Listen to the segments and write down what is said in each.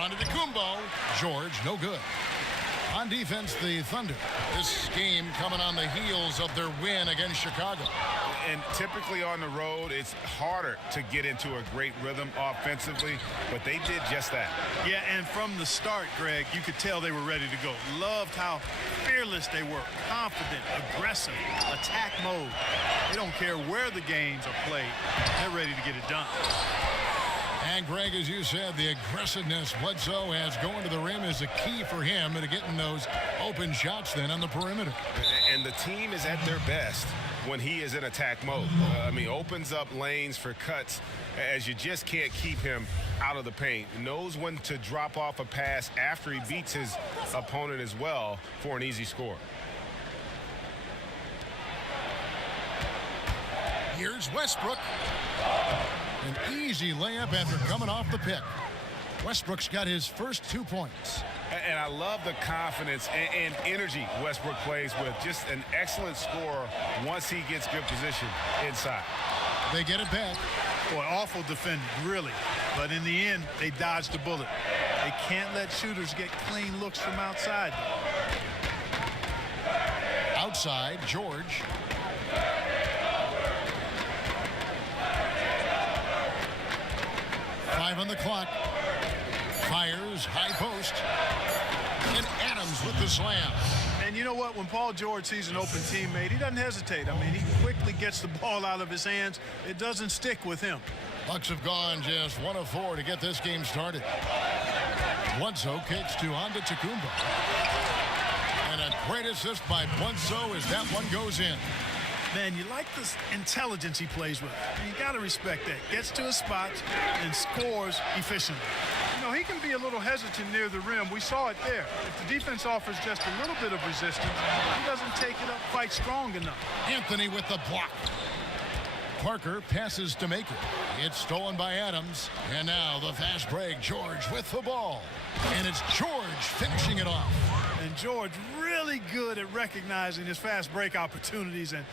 on to Kumbo. George, no good. On defense, the Thunder. This game coming on the heels of their win against Chicago. And typically on the road, it's harder to get into a great rhythm offensively, but they did just that. Yeah, and from the start, Greg, you could tell they were ready to go. Loved how fearless they were, confident, aggressive, attack mode. They don't care where the games are played. They're ready to get it done. And, Greg, as you said, the aggressiveness Bledsoe has going to the rim is a key for him to getting those open shots then on the perimeter. And the team is at their best when he is in attack mode. Opens up lanes for cuts as you just can't keep him out of the paint. Knows when to drop off a pass after he beats his opponent as well for an easy score. Here's Westbrook. An easy layup after coming off the pick. Westbrook's got his first 2 points. And I love the confidence and energy Westbrook plays with. Just an excellent scorer once he gets good position inside. They get it back. Boy, awful defending, really. But in the end, they dodged the bullet. They can't let shooters get clean looks from outside. Outside, George. Five on the clock. Fires, high post. And Adams with the slam. And you know what? When Paul George sees an open teammate, he doesn't hesitate. He quickly gets the ball out of his hands. It doesn't stick with him. Bucks have gone just 1 of 4 to get this game started. Bledsoe kicks to Kumbo. And a great assist by Bledsoe as that one goes in. Man, you like the intelligence he plays with. You got to respect that. Gets to his spots and scores efficiently. He can be a little hesitant near the rim. We saw it there. If the defense offers just a little bit of resistance, he doesn't take it up quite strong enough. Anthony with the block. Parker passes to Maker. It's stolen by Adams. And now the fast break. George with the ball. And it's George finishing it off. And George really good at recognizing his fast break opportunities and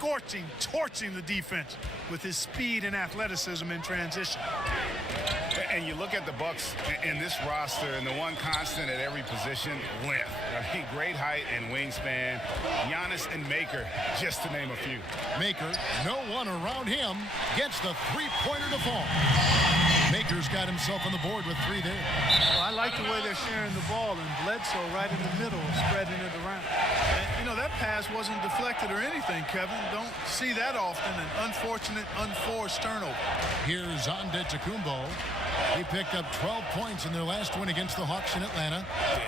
torching the defense with his speed and athleticism in transition. And you look at the Bucks in this roster, and the one constant at every position, length. Great height and wingspan. Giannis and Maker, just to name a few. Maker, no one around him, gets the three-pointer to fall. Maker's got himself on the board with 3 there. Well, I like the way they're sharing the ball, and Bledsoe right in the middle, spreading it around. And, that pass wasn't deflected or anything, Kevin. Don't see that often, an unfortunate, unforced turnover. Here's Kumbo. He picked up 12 points in their last win against the Hawks in Atlanta.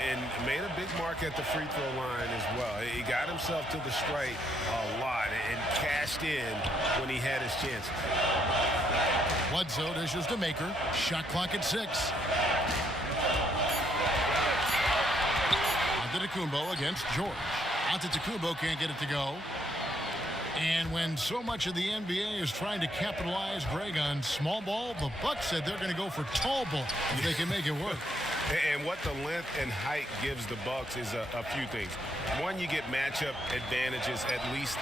And made a big mark at the free throw line as well. He got himself to the strike a lot and cashed in when he had his chance. Bledsoe dishes to Maker. Shot clock at 6. Kumbo against George. Kumbo can't get it to go. And when so much of the NBA is trying to capitalize, Greg, on small ball, the Bucks said they're going to go for tall ball if they can make it work. And what the length and height gives the Bucks is a few things. One, you get matchup advantages at least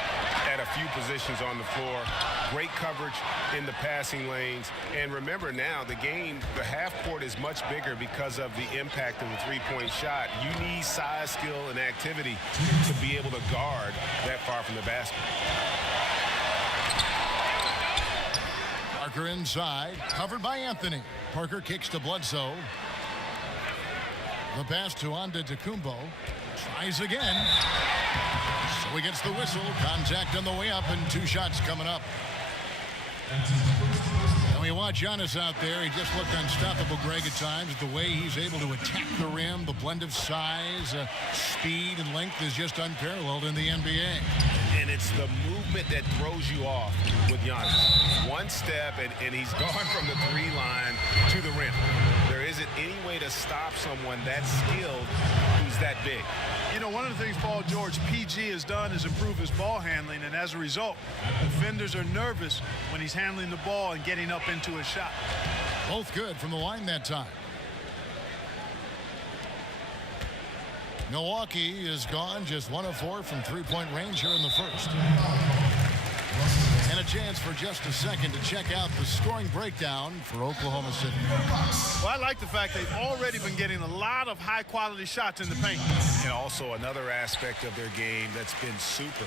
at a few positions on the floor. Great coverage in the passing lanes. And remember now, the half court is much bigger because of the impact of the three-point shot. You need size, skill, and activity to be able to guard that far from the basket. Parker inside, covered by Anthony. Parker kicks to Bledsoe. The pass to Kumbo. Tries again. So he gets the whistle. Contact on the way up and 2 shots coming up. And we watch Giannis out there. He just looked unstoppable, Greg, at times. The way he's able to attack the rim, the blend of size, speed, and length is just unparalleled in the NBA. And it's the movement that throws you off with Giannis. One step, and he's gone from the 3 line to the rim. There isn't any way to stop someone that skilled who's that big. One of the things Paul George, PG, has done is improve his ball handling, and as a result, defenders are nervous when he's handling the ball and getting up into his shot. Both good from the line that time. Milwaukee is gone just 1 of 4 from 3-point range here in the first. And a chance for just a second to check out the scoring breakdown for Oklahoma City. Well, I like the fact they've already been getting a lot of high-quality shots in the paint. And also another aspect of their game that's been super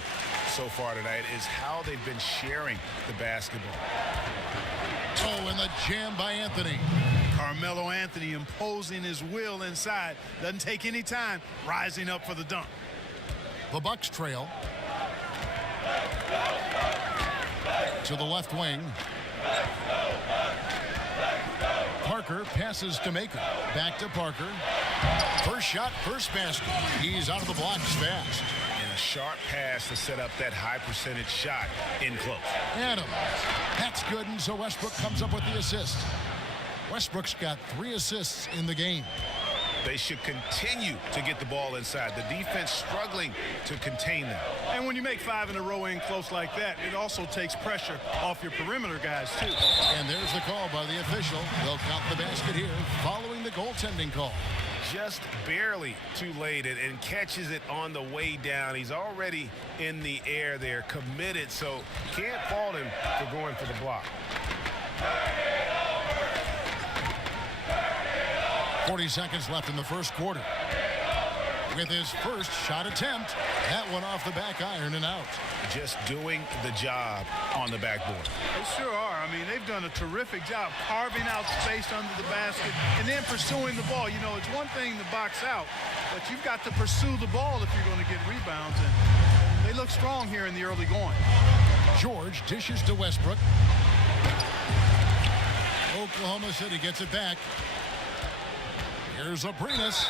so far tonight is how they've been sharing the basketball. Oh, and the jam by Anthony. Carmelo Anthony imposing his will inside. Doesn't take any time, rising up for the dunk. The Bucks trail to the left wing. Parker passes to Maker. Back to Parker. First shot, first basket. He's out of the blocks fast. And a sharp pass to set up that high percentage shot in close. Adams. That's good, and so Westbrook comes up with the assist. Westbrook's got 3 assists in the game. They should continue to get the ball inside. The defense struggling to contain them. And when you make 5 in a row in close like that, it also takes pressure off your perimeter guys, too. And there's the call by the official. They'll count the basket here following the goaltending call. Just barely too late and catches it on the way down. He's already in the air there, committed, so can't fault him for going for the block. 40 seconds left in the first quarter. With his first shot attempt, that one off the back iron and out. Just doing the job on the backboard. They sure are. I mean, they've done a terrific job carving out space under the basket and then pursuing the ball. You know, it's one thing to box out, but you've got to pursue the ball if you're going to get rebounds. And they look strong here in the early going. George dishes to Westbrook. Oklahoma City gets it back. Here's Abrinas,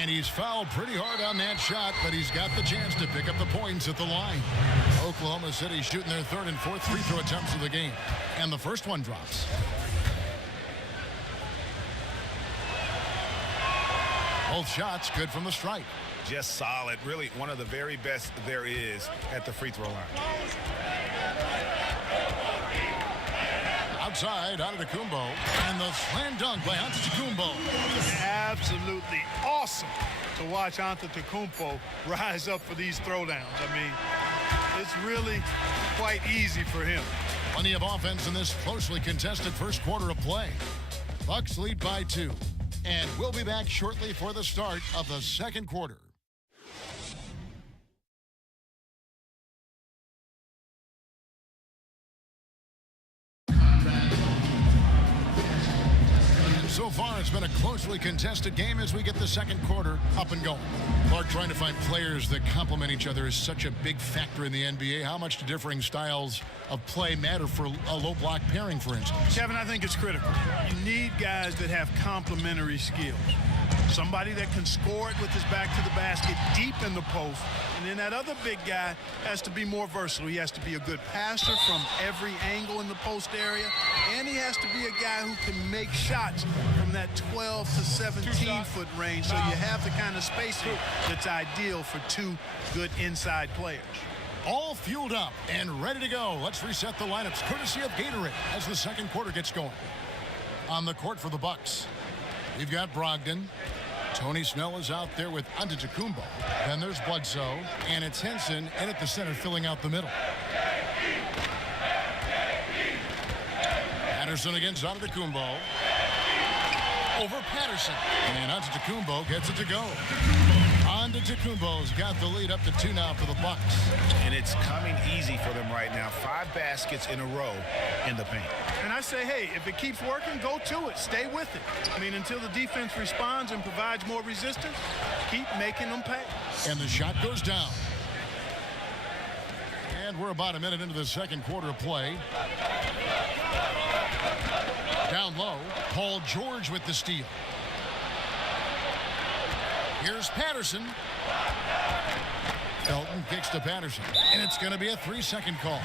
and he's fouled pretty hard on that shot, but he's got the chance to pick up the points at the line. Oklahoma City shooting their 3rd and 4th free throw attempts of the game, and the first one drops. Both shots good from the stripe. Just solid. Really one of the very best there is at the free throw line. Outside, Antetokounmpo, and the slam dunk by Antetokounmpo. Absolutely awesome to watch Antetokounmpo rise up for these throwdowns. I mean, it's really quite easy for him. Plenty of offense in this closely contested first quarter of play. Bucks lead by 2, and we'll be back shortly for the start of the second quarter. So far, it's been a closely contested game as we get the second quarter up and going. Clark, trying to find players that complement each other is such a big factor in the NBA. How much do differing styles of play matter for a low block pairing, for instance? Kevin, I think it's critical. You need guys that have complementary skills. Somebody that can score it with his back to the basket deep in the post. And then that other big guy has to be more versatile. He has to be a good passer from every angle in the post area. And he has to be a guy who can make shots from that 12 to 17-foot range. So you have the kind of spacing that's ideal for 2 good inside players. All fueled up and ready to go. Let's reset the lineups courtesy of Gatorade as the second quarter gets going. On the court for the Bucks, we've got Brogdon. Tony Snell is out there with Antetokounmpo. Then there's Bledsoe, and it's Henson in at the center filling out the middle. Patterson against Antetokounmpo. Over Patterson. And Antetokounmpo gets it to go. Antetokounmpo's got the lead up to 2 now for the Bucks. And it's coming easy for them right now. 5 baskets in a row in the paint. And I say, hey, if it keeps working, go to it. Stay with it. I mean, until the defense responds and provides more resistance, keep making them pay. And the shot goes down. And we're about a minute into the second quarter of play. Down low, Paul George with the steal. Here's Patterson. Felton kicks to Patterson. And it's going to be a 3-second call.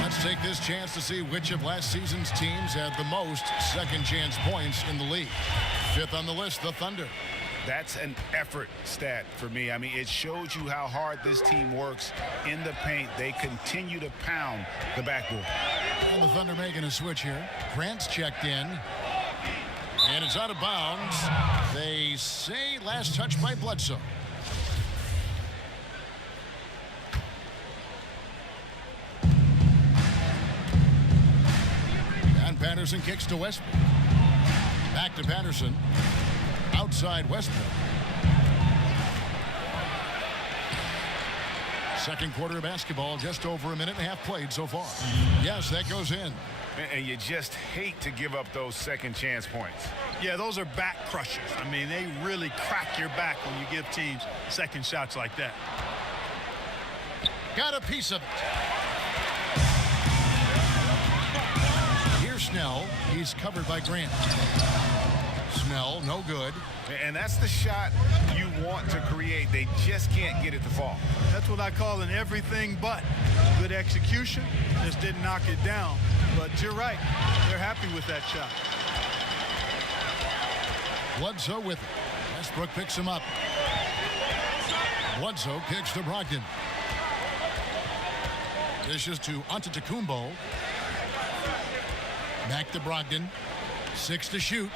Let's take this chance to see which of last season's teams had the most second chance points in the league. 5th on the list, the Thunder. That's an effort stat for me. I mean, it shows you how hard this team works in the paint. They continue to pound the backboard. And the Thunder making a switch here. Grant's checked in. And it's out of bounds. They say last touch by Bledsoe. Patterson kicks to Westbrook. Back to Patterson. Outside Westbrook. Second quarter of basketball, just over a minute and a half played so far. Yes, that goes in. And you just hate to give up those second chance points. Yeah, those are back crushers. I mean, they really crack your back when you give teams second shots like that. Got a piece of it. Here's Snell. He's covered by Grant. Snell, no good. And that's the shot you want to create. They just can't get it to fall. That's what I call an everything but. Good execution. Just didn't knock it down. But you're right. They're happy with that shot. Bledsoe with it. Westbrook picks him up. Bledsoe kicks to Brogdon. Dishes to Antetokounmpo. Back to Brogdon. 6 to shoot.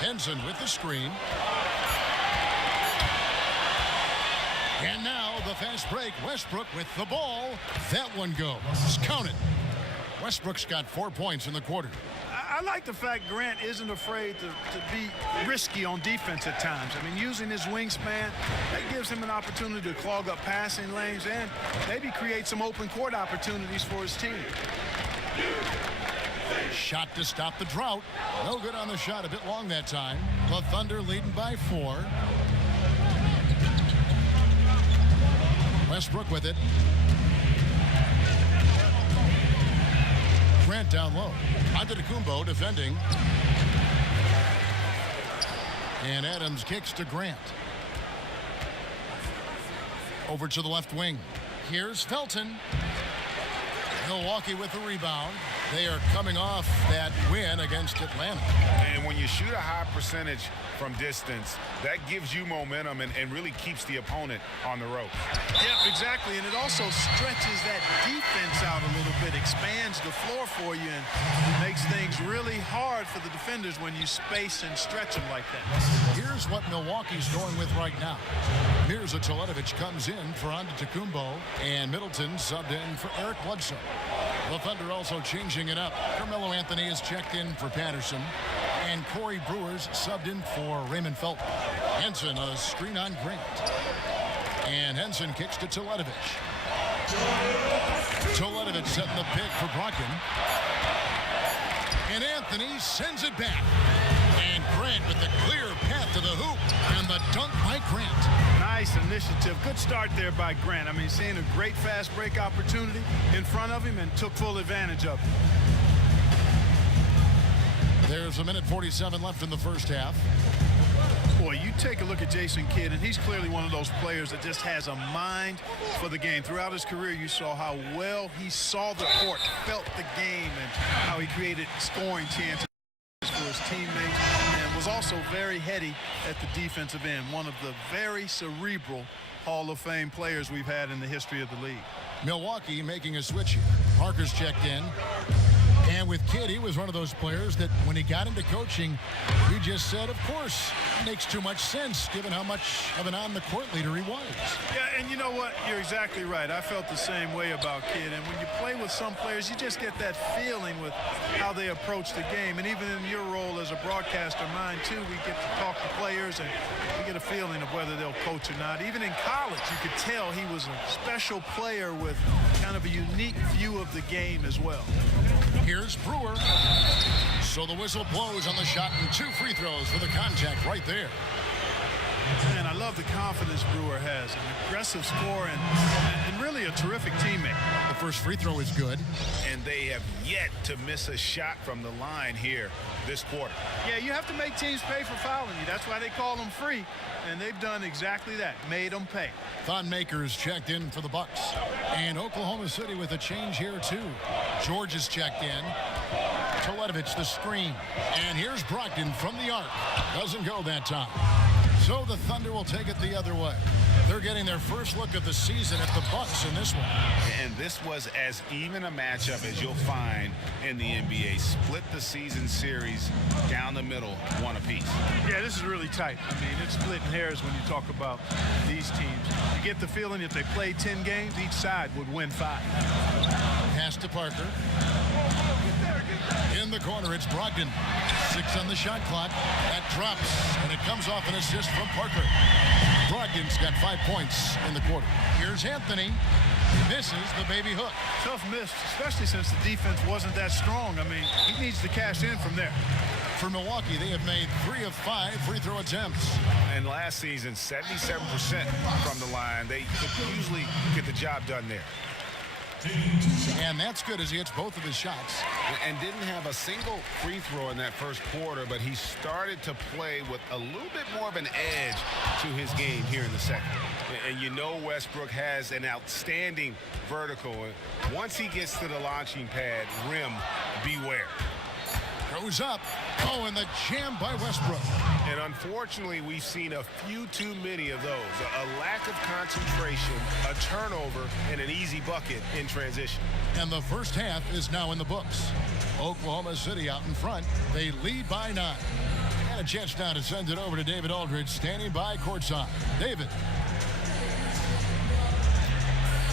Henson with the screen. And now the fast break. Westbrook with the ball. That one goes. Count it. Westbrook's got 4 points in the quarter. I like the fact Grant isn't afraid to be risky on defense at times. I mean, using his wingspan, that gives him an opportunity to clog up passing lanes and maybe create some open court opportunities for his team. Shot to stop the drought. No good on the shot. A bit long that time. The Thunder leading by 4. Westbrook with it. Grant down low. Antetokounmpo defending. And Adams kicks to Grant. Over to the left wing. Here's Felton. Milwaukee with the rebound. They are coming off that win against Atlanta. And when you shoot a high percentage from distance, that gives you momentum and really keeps the opponent on the rope. Yep, exactly. And it also stretches that defense out a little bit, expands the floor for you, and makes things really hard for the defenders when you space and stretch them like that. Here's what Milwaukee's going with right now. Mirza Teletovic comes in for Antetokounmpo, and Middleton subbed in for Eric Bledsoe. The Thunder also changing it up. Carmelo Anthony is checked in for Patterson, and Corey Brewer's subbed in for Raymond Felton. Henson a screen on Grant, and Henson kicks to Teletovic. Teletovic setting the pick for Brogdon, and Anthony sends it back. And Grant with the clear path to the hoop, and the dunk by Grant. Nice initiative. Good start there by Grant. I mean, seeing a great fast break opportunity in front of him and took full advantage of it. There's 1:47 left in the first half. Boy, you take a look at Jason Kidd, and he's clearly one of those players that just has a mind for the game. Throughout his career, you saw how well he saw the court, felt the game, and how he created scoring chances for his teammates, and was also very heady at the defensive end. One of the very cerebral Hall of Fame players we've had in the history of the league. Milwaukee making a switch here. Parker's checked in. And with Kidd, he was one of those players that when he got into coaching, we just said, of course, it makes too much sense given how much of an on-the-court leader he was. Yeah, and you know what? You're exactly right. I felt the same way about Kidd. And when you play with some players, you just get that feeling with how they approach the game. And even in your role as a broadcaster, mine too, we get to talk to players and we get a feeling of whether they'll coach or not. Even in college, you could tell he was a special player with kind of a unique view of the game as well. Here's Brewer. So the whistle blows on the shot, and 2 free throws for the contact right there. Man, I love the confidence Brewer has. An aggressive scorer and really a terrific teammate. The first free throw is good. And they have yet to miss a shot from the line here this quarter. Yeah, you have to make teams pay for fouling you. That's why they call them free. And they've done exactly that, made them pay. Thon Maker's checked in for the Bucks. And Oklahoma City with a change here, too. George is checked in. Teletovic the screen. And here's Brogdon from the arc. Doesn't go that time. So the Thunder will take it the other way. They're getting their first look of the season at the Bucks in this one. And this was as even a matchup as you'll find in the NBA. Split the season series down the middle, one apiece. Yeah, this is really tight. I mean, it's splitting hairs when you talk about these teams. You get the feeling if they played 10 games, each side would win 5. Pass to Parker. In the corner, it's Brogdon. 6 on the shot clock. That drops, and it comes off an assist from Parker. Brogdon's got 5 points in the quarter. Here's Anthony. Misses the baby hook. Tough miss, especially since the defense wasn't that strong. I mean, he needs to cash in from there. For Milwaukee, they have made 3 of 5 free throw attempts. And last season, 77% from the line. They could usually get the job done there. And that's good as he hits both of his shots. And didn't have a single free throw in that first quarter, but he started to play with a little bit more of an edge to his game here in the second. And you know Westbrook has an outstanding vertical. Once he gets to the launching pad, rim, beware. Goes up. Oh, and the jam by Westbrook. And unfortunately, we've seen a few too many of those. A lack of concentration, a turnover, and an easy bucket in transition. And the first half is now in the books. Oklahoma City out in front. They lead by 9. And a chance now to send it over to David Aldridge, standing by courtside. David.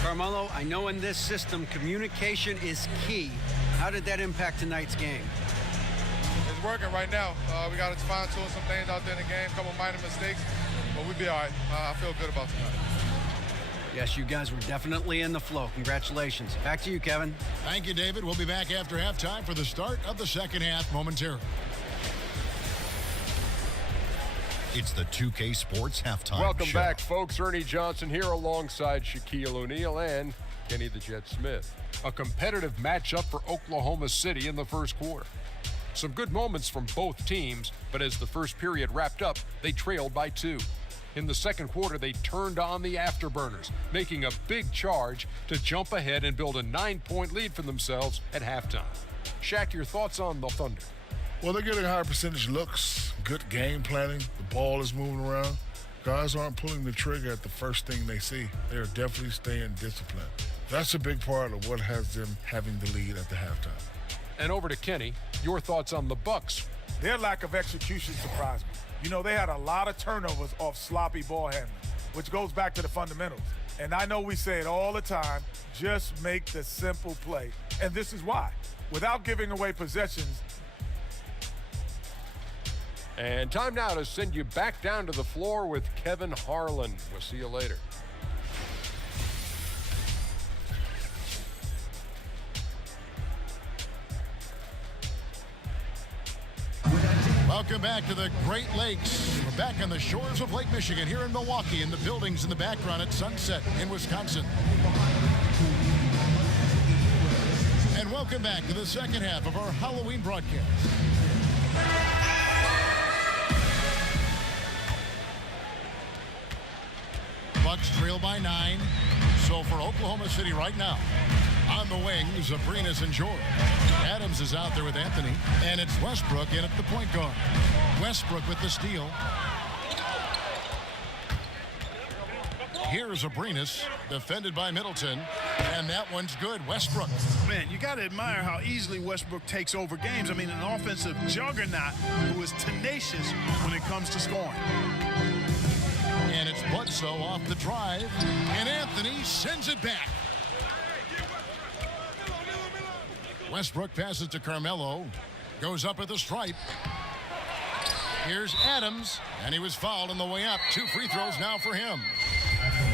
Carmelo, I know in this system, communication is key. How did that impact tonight's game? It's working right now. We got to fine-tune some things out there in the game, a couple minor mistakes, but we'll be all right. I feel good about tonight. Yes, you guys were definitely in the flow. Congratulations. Back to you, Kevin. Thank you, David. We'll be back after halftime for the start of the second half momentarily. It's the 2K Sports Halftime Welcome Show. back, folks. Ernie Johnson here alongside Shaquille O'Neal and Kenny the Jet Smith. A competitive matchup for Oklahoma City in the first quarter. Some good moments from both teams, but as the first period wrapped up, they trailed by 2. In the second quarter, they turned on the afterburners, making a big charge to jump ahead and build a 9-point lead for themselves at halftime. Shaq, your thoughts on the Thunder? Well, they're getting higher percentage looks, good game planning. The ball is moving around. Guys aren't pulling the trigger at the first thing they see. They're definitely staying disciplined. That's a big part of what has them having the lead at the halftime. And over to Kenny, your thoughts on the Bucks? Their lack of execution surprised me. You know, they had a lot of turnovers off sloppy ball handling, which goes back to the fundamentals. And I know we say it all the time, just make the simple play. And this is why. Without giving away possessions. And time now to send you back down to the floor with Kevin Harlan. We'll see you later. Welcome back to the Great Lakes. We're back on the shores of Lake Michigan here in Milwaukee, in the buildings in the background at Sunset in Wisconsin. And welcome back to the second half of our Halloween broadcast. Bucks trail by 9. So for Oklahoma City right now, on the wings, Abrinas and George. Adams is out there with Anthony, and it's Westbrook in at the point guard. Westbrook with the steal. Here's Abrinas, defended by Middleton, and that one's good. Westbrook. Man, you got to admire how easily Westbrook takes over games. I mean, an offensive juggernaut who is tenacious when it comes to scoring. And it's Bledsoe off the drive, and Anthony sends it back. Westbrook passes to Carmelo, goes up at the stripe. Here's Adams, and he was fouled on the way up. 2 free throws now for him.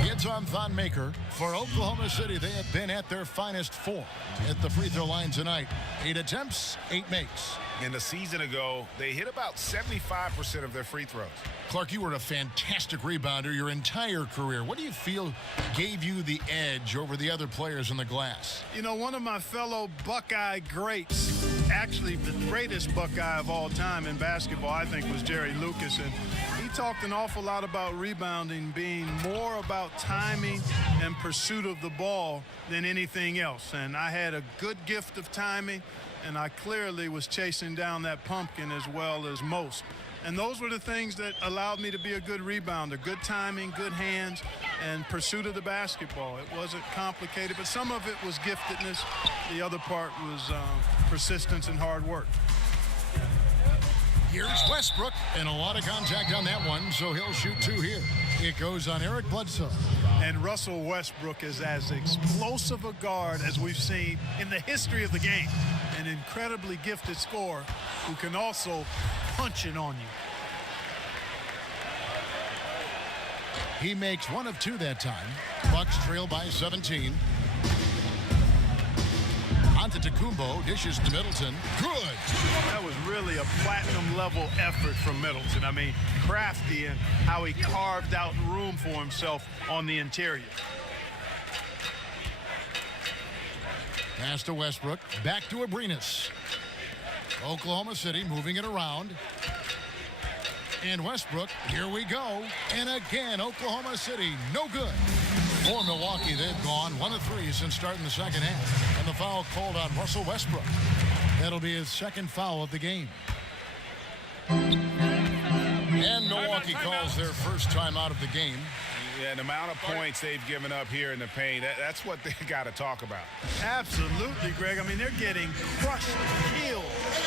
It's on Thon Maker. For Oklahoma City, they have been at their finest 4 at the free throw line tonight. 8 attempts, 8 makes. And a season ago, they hit about 75% of their free throws. Clark, you were a fantastic rebounder your entire career. What do you feel gave you the edge over the other players in the glass? You know, one of my fellow Buckeye greats, actually the greatest Buckeye of all time in basketball, I think, was Jerry Lucas. And he talked an awful lot about rebounding being more about timing and pursuit of the ball than anything else. And I had a good gift of timing, and I clearly was chasing down that pumpkin as well as most. And those were the things that allowed me to be a good rebounder. Good timing, good hands, and pursuit of the basketball. It wasn't complicated, but some of it was giftedness. The other part was persistence and hard work. Here's Westbrook, and a lot of contact on that one, so he'll shoot 2 here. It goes on Eric Bledsoe. And Russell Westbrook is as explosive a guard as we've seen in the history of the game. an incredibly gifted scorer who can also punch it on you. He makes one of two that time. Bucks trail by 17. Antetokounmpo dishes to Middleton. Good. That was really a platinum-level effort from Middleton. I mean, crafty in how he carved out room for himself on the interior. Pass to Westbrook. Back to Abrinas. Oklahoma City moving it around. And Westbrook, here we go. And again, Oklahoma City, no good. For Milwaukee, they've gone 1 of 3 since starting the second half. And the foul called on Russell Westbrook. That'll be his second foul of the game. And Milwaukee calls their first time out of the game. Yeah, the amount of points they've given up here in the paint, that's what they got to talk about. Absolutely, Greg. I mean, they're getting crushed, killed,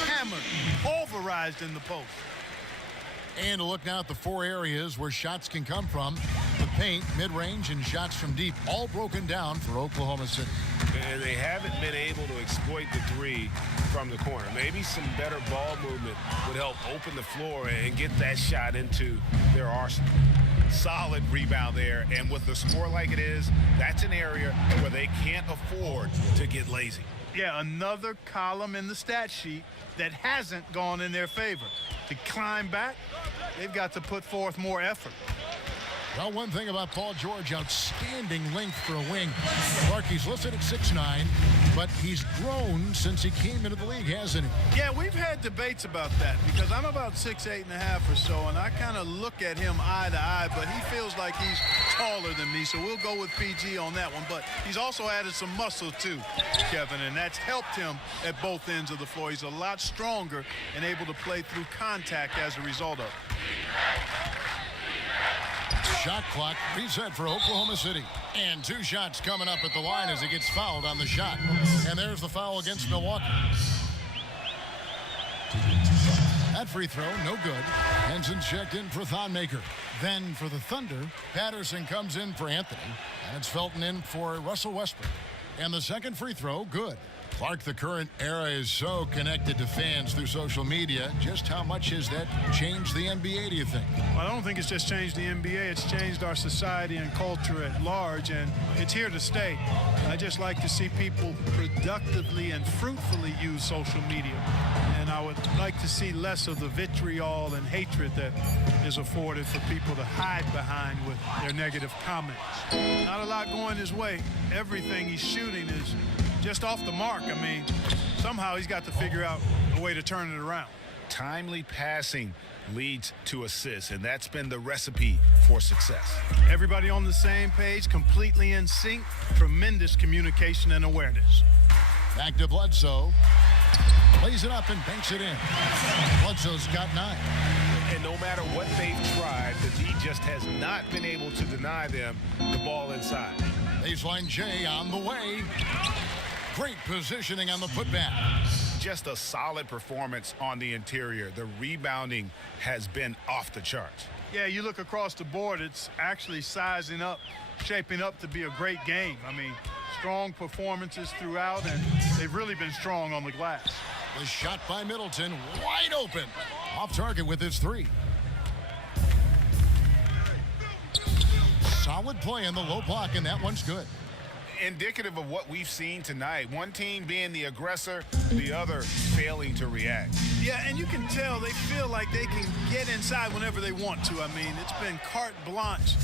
hammered, pulverized in the post. And to look now at the 4 areas where shots can come from. The paint, mid-range, and shots from deep, all broken down for Oklahoma City. And they haven't been able to exploit the 3 from the corner. Maybe some better ball movement would help open the floor and get that shot into their arsenal. Solid rebound there, and with the score like it is, that's an area where they can't afford to get lazy. Yeah, another column in the stat sheet that hasn't gone in their favor. To climb back, they've got to put forth more effort. Well, one thing about Paul George, outstanding length for a wing. Clark, he's listed at 6'9", but he's grown since he came into the league, hasn't he? Yeah, we've had debates about that because I'm about 6'8.5" or so, and I kind of look at him eye to eye, but he feels like he's taller than me, so we'll go with PG on that one. But he's also added some muscle too, Kevin, and that's helped him at both ends of the floor. He's a lot stronger and able to play through contact as a result of it. Shot clock reset for Oklahoma City. And 2 shots coming up at the line as he gets fouled on the shot. And there's the foul against Milwaukee. That free throw, no good. Henson checked in for Thonmaker. Then for the Thunder, Patterson comes in for Anthony. And it's Felton in for Russell Westbrook. And the second free throw, good. Clark, the current era is so connected to fans through social media. Just how much has that changed the NBA, do you think? Well, I don't think it's just changed the NBA. It's changed our society and culture at large, and it's here to stay. I just like to see people productively and fruitfully use social media. And I would like to see less of the vitriol and hatred that is afforded for people to hide behind with their negative comments. Not a lot going his way. Everything he's shooting is just off the mark. I mean, somehow he's got to figure out a way to turn it around. Timely passing leads to assists, and that's been the recipe for success. Everybody on the same page, completely in sync, tremendous communication and awareness. Back to Bledsoe. Plays it up and banks it in. Bledsoe's got 9. And no matter what they've tried, the D just has not been able to deny them the ball inside. Baseline J on the way. Great positioning on the putback. Just a solid performance on the interior. The rebounding has been off the charts. Yeah, you look across the board, it's actually sizing up, shaping up to be a great game. I mean, strong performances throughout, and they've really been strong on the glass. The shot by Middleton, wide open. Off target with his 3. Solid play in the low block, and that one's good. Indicative of what we've seen tonight. One team being the aggressor, the other failing to react. Yeah, and you can tell they feel like they can get inside whenever they want to. I mean, it's been carte blanche,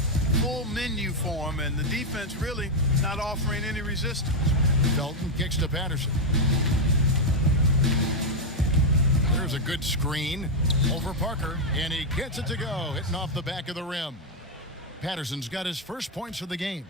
full menu for them, and the defense really not offering any resistance. Felton kicks to Patterson. There's a good screen over Parker, and he gets it to go, hitting off the back of the rim. Patterson's got his first points of the game.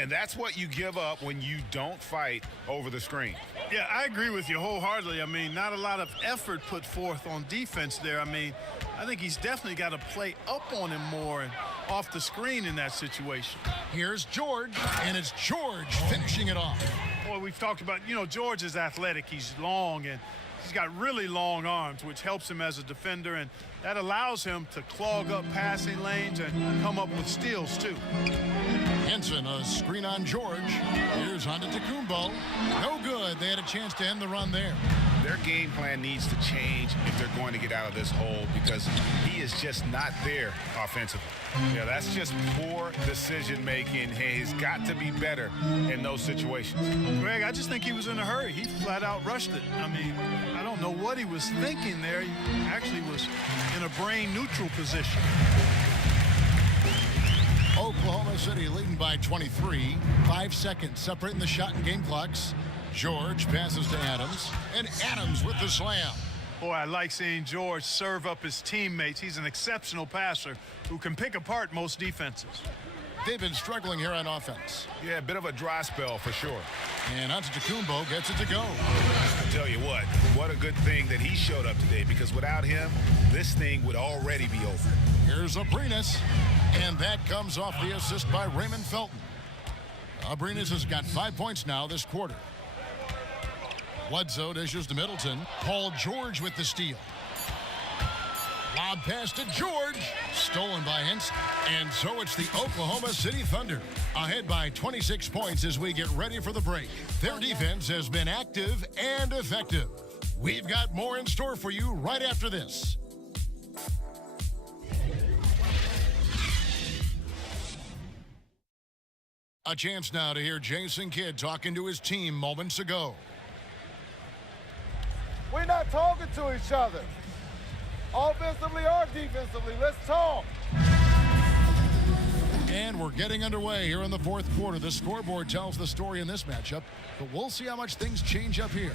And that's what you give up when you don't fight over the screen. Yeah, I agree with you wholeheartedly. I mean, not a lot of effort put forth on defense there. I mean, I think he's definitely got to play up on him more and off the screen in that situation. Here's George, and it's George finishing it off. Boy, we've talked about, George is athletic. He's long, and he's got really long arms, which helps him as a defender, and that allows him to clog up passing lanes and come up with steals, too. Henson, a screen on George. Here's Antetokounmpo. No good. They had a chance to end the run there. their game plan needs to change if they're going to get out of this hole, because he is just not there offensively. Yeah, that's just poor decision making. He's got to be better in those situations. Greg, I just think he was in a hurry. He flat out rushed it. I mean, I don't know what he was thinking there. He actually was in a brain neutral position. Oklahoma City leading by 23. 5 seconds separating the shot and game clocks. George passes to Adams, and Adams with the slam. Boy, I like seeing George serve up his teammates. He's an exceptional passer who can pick apart most defenses. They've been struggling here on offense. Yeah, a bit of a dry spell for sure. And Antetokounmpo gets it to go. I tell you what a good thing that he showed up today, because without him, this thing would already be over. Here's Abrinas, and that comes off the assist by Raymond Felton. Abrinas has got 5 points now this quarter. Bledsoe dishes to Middleton. Paul George with the steal. Lob pass to George. Stolen by Henson. And so it's the Oklahoma City Thunder, ahead by 26 points as we get ready for the break. Their defense has been active and effective. We've got more in store for you right after this. A chance now to hear Jason Kidd talking to his team moments ago. We're not talking to each other, offensively or defensively. Let's talk. And we're getting underway here in the fourth quarter. The scoreboard tells the story in this matchup, but we'll see how much things change up here.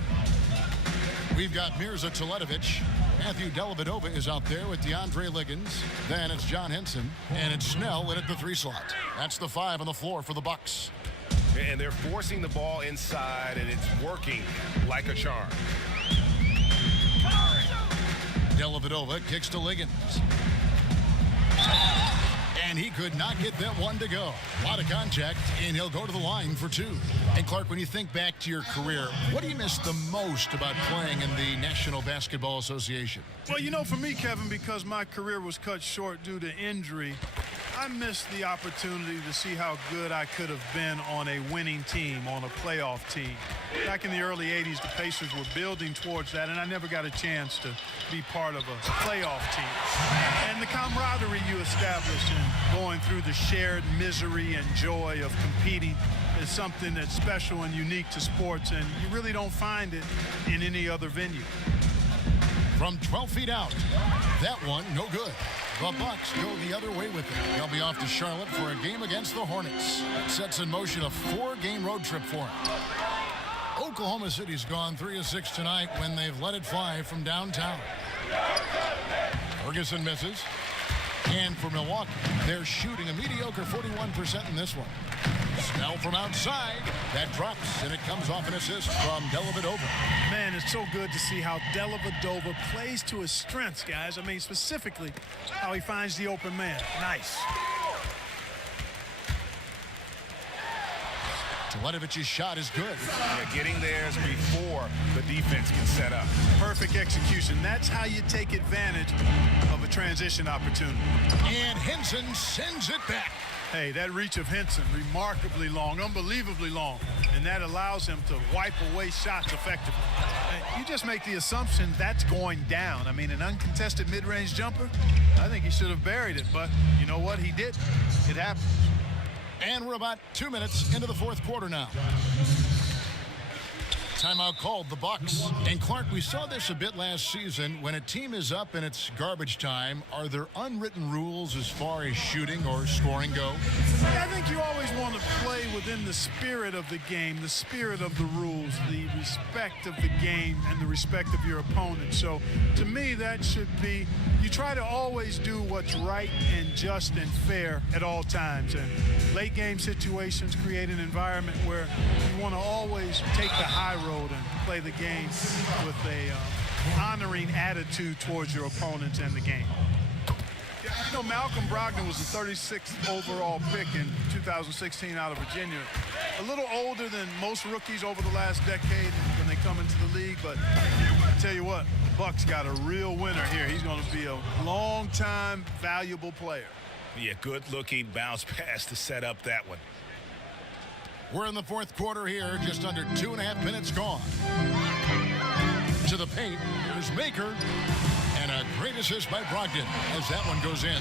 We've got Mirza Teletovic. Matthew Dellavedova is out there with DeAndre Liggins. Then it's John Henson, and it's Snell in at the 3 slot. That's the 5 on the floor for the Bucks. And they're forcing the ball inside, and it's working like a charm. Dellavedova kicks to Liggins. And he could not get that one to go. A lot of contact, and he'll go to the line for 2. And Clark, when you think back to your career, what do you miss the most about playing in the National Basketball Association? Well, you know, for me, Kevin, because my career was cut short due to injury, I missed the opportunity to see how good I could have been on a winning team, on a playoff team. Back in the early 80s, the Pacers were building towards that, and I never got a chance to be part of a playoff team. And the camaraderie you establish in going through the shared misery and joy of competing is something that's special and unique to sports, and you really don't find it in any other venue. From 12 feet out, that one no good. The Bucks go the other way with it. They'll be off to Charlotte for a game against the Hornets. That sets in motion a 4-game road trip for them. Oklahoma City's gone 3 of 6 tonight when they've let it fly from downtown. Ferguson misses. And for Milwaukee, they're shooting a mediocre 41% in this one. Snell from outside. That drops, and it comes off an assist from Dellavedova. Man, it's so good to see how Dellavedova plays to his strengths, guys. I mean, specifically, how he finds the open man. Nice. Teletovic's shot is good. Yeah, getting theirs before the defense can set up. Perfect execution. That's how you take advantage of a transition opportunity. And Henson sends it back. Hey, that reach of Henson, remarkably long, unbelievably long, and that allows him to wipe away shots effectively. You just make the assumption that's going down. I mean, an uncontested mid-range jumper, I think he should have buried it, but you know what? He did. It happened. And we're about 2 minutes into the fourth quarter now. Timeout called, the Bucks. And Clark, we saw this a bit last season. When a team is up and it's garbage time, are there unwritten rules as far as shooting or scoring go? I think you always want to play within the spirit of the game, the spirit of the rules, the respect of the game, and the respect of your opponent. So to me, that should be, you try to always do what's right and just and fair at all times. And late game situations create an environment where you want to always take the high road and play the game with a honoring attitude towards your opponents and the game. You know, Malcolm Brogdon was the 36th overall pick in 2016 out of Virginia. A little older than most rookies over the last decade when they come into the league, but I tell you what, Bucks got a real winner here. He's going to be a long-time, valuable player. Yeah, good-looking bounce pass to set up that one. We're in the fourth quarter here, just under 2.5 minutes gone. to the paint. Here's Maker. And a great assist by Brogdon as that one goes in.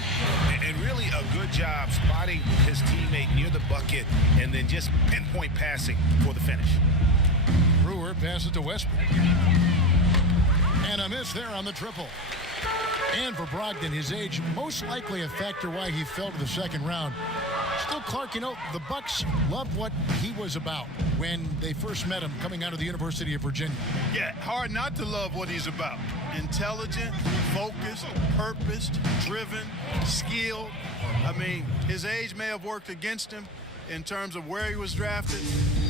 And really a good job spotting his teammate near the bucket and then just pinpoint passing for the finish. Brewer passes to Westbrook. And a miss there on the triple. And for Brogdon, his age most likely a factor why he fell to the second round. Still, Clark, you know, the Bucks loved what he was about when they first met him coming out of the University of Virginia. Yeah, hard not to love what he's about. Intelligent, focused, purposed, driven, skilled. I mean, his age may have worked against him in terms of where he was drafted,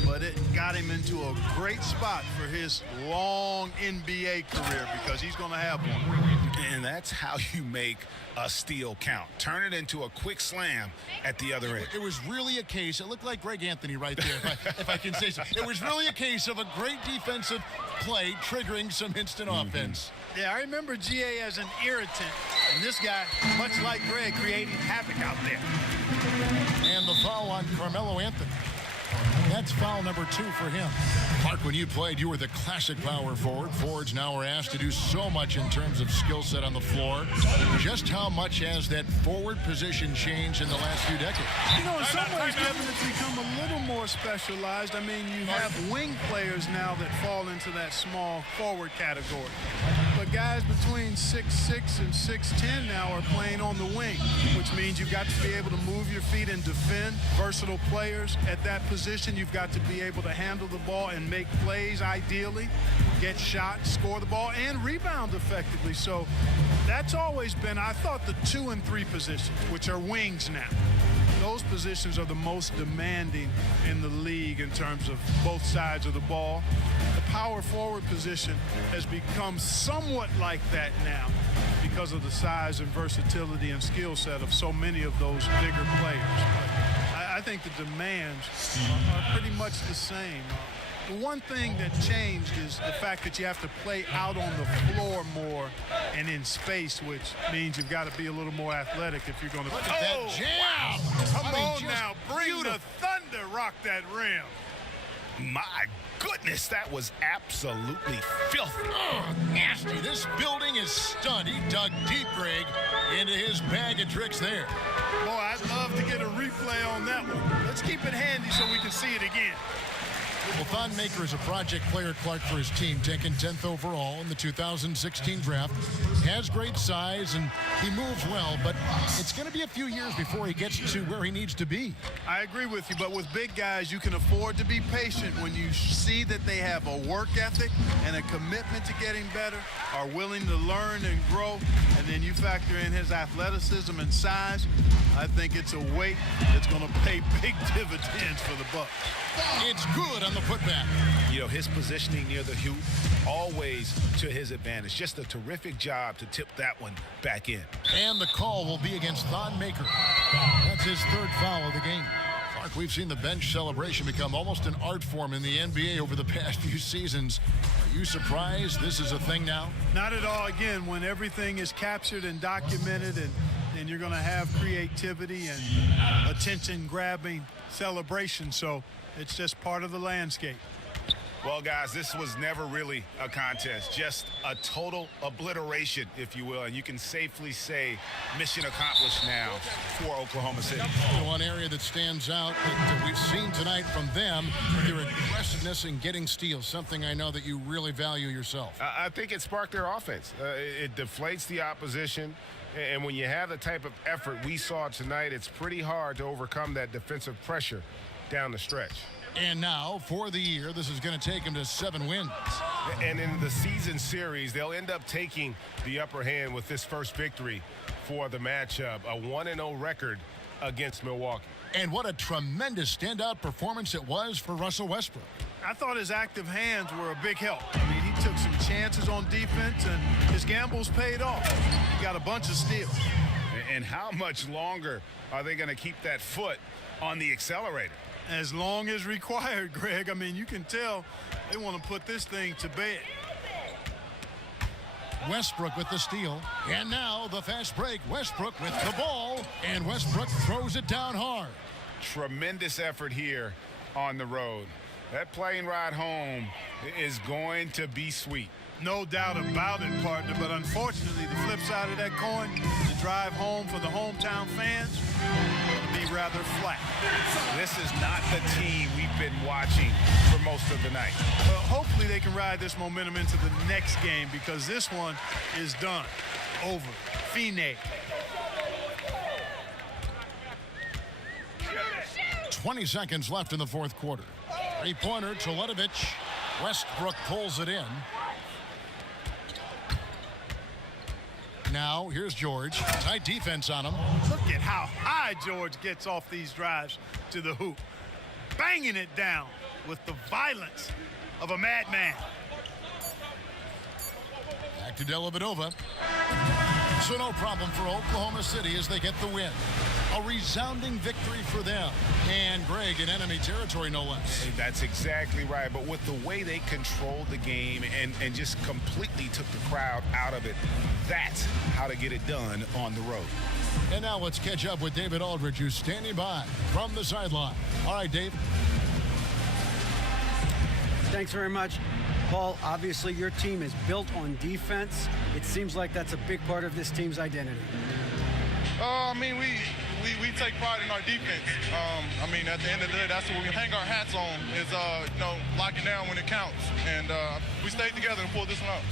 but it got him into a great spot for his long NBA career because he's going to have one. And that's how you make a steal count. Turn it into a quick slam at the other end. It was really a case, it looked like Greg Anthony right there, if I can say so. It was really a case of a great defensive play triggering some instant offense. Yeah, I remember GA as an irritant, and this guy, much like Greg, creating havoc out there. And the foul on Carmelo Anthony. That's foul number 2 for him. Clark, when you played, you were the classic power forward. Forwards now are asked to do so much in terms of skill set on the floor. Just how much has that forward position changed in the last few decades? You know, in some ways, Kevin, it's become a little more specialized. I mean, you have wing players now that fall into that small forward category. But guys between 6'6" and 6'10" now are playing on the wing, which means you've got to be able to move your feet and defend. Versatile players at that position. You've got to be able to handle the ball and make plays ideally, get shots, score the ball, and rebound effectively. So that's always been, I thought, the 2 and 3 positions, which are wings now. Those positions are the most demanding in the league in terms of both sides of the ball. The power forward position has become somewhat like that now because of the size and versatility and skill set of so many of those bigger players. I think the demands are pretty much the same. The one thing that changed is the fact that you have to play out on the floor more and in space, which means you've got to be a little more athletic if you're going to. Look at that jam! Come on now, bring the thunder, rock that rim. My goodness, that was absolutely filthy. Oh, nasty. This building is stunned. He dug deep, Greg, into his bag of tricks there. Boy, I'd love to get a replay on that one. Let's keep it handy so we can see it again. Well, Thon Maker is a project player, Clark, for his team, taken 10th overall in the 2016 draft. Has great size, and he moves well, but it's going to be a few years before he gets to where he needs to be. I agree with you, but with big guys, you can afford to be patient when you see that they have a work ethic and a commitment to getting better, are willing to learn and grow, and then you factor in his athleticism and size. I think it's a weight that's going to pay big dividends for the Bucks. It's good on the putback. You know, his positioning near the hoop, always to his advantage. Just a terrific job to tip that one back in. And the call will be against Thon Maker. That's his 3rd foul of the game. Clark, we've seen the bench celebration become almost an art form in the NBA over the past few seasons. Are you surprised this is a thing now? Not at all. Again, when everything is captured and documented, and you're going to have creativity and attention-grabbing celebration. So it's just part of the landscape. Well, guys, this was never really a contest, just a total obliteration, if you will, and you can safely say mission accomplished now for Oklahoma City. The one area that stands out that we've seen tonight from them, their aggressiveness in getting steals, something I know that you really value yourself. I think it sparked their offense. It deflates the opposition, and when you have the type of effort we saw tonight, it's pretty hard to overcome that defensive pressure down the stretch. And now, for the year, this is going to take him to 7 wins. And in the season series, they'll end up taking the upper hand with this first victory for the matchup, a 1-0 record against Milwaukee. And what a tremendous standout performance it was for Russell Westbrook. I thought his active hands were a big help. I mean, he took some chances on defense, and his gambles paid off. He got a bunch of steals. And how much longer are they going to keep that foot on the accelerator? As long as required, Greg. I mean, you can tell they want to put this thing to bed. Westbrook with the steal. And now the fast break. Westbrook with the ball. And Westbrook throws it down hard. Tremendous effort here on the road. That plane ride home is going to be sweet. No doubt about it, partner, but unfortunately, the flip side of that coin, the drive home for the hometown fans, will be rather flat. This is not the team we've been watching for most of the night. Well, hopefully they can ride this momentum into the next game because this one is done. Over. Fine. 20 seconds left in the fourth quarter. Three-pointer, Toledovich. Westbrook pulls it in. Now, here's George. Tight defense on him. Look at how high George gets off these drives to the hoop. Banging it down with the violence of a madman. Back to Dellavedova. So no problem for Oklahoma City as they get the win. A resounding victory for them. And Greg in enemy territory, no less. That's exactly right. But with the way they controlled the game and just completely took the crowd out of it, that's how to get it done on the road. And now let's catch up with David Aldridge, who's standing by from the sideline. All right, Dave. Thanks very much. Paul, obviously your team is built on defense. It seems like that's a big part of this team's identity. I mean, we take pride in our defense. I mean, at the end of the day, that's what we hang our hats on is, locking down when it counts. And we stayed together and pulled this one out.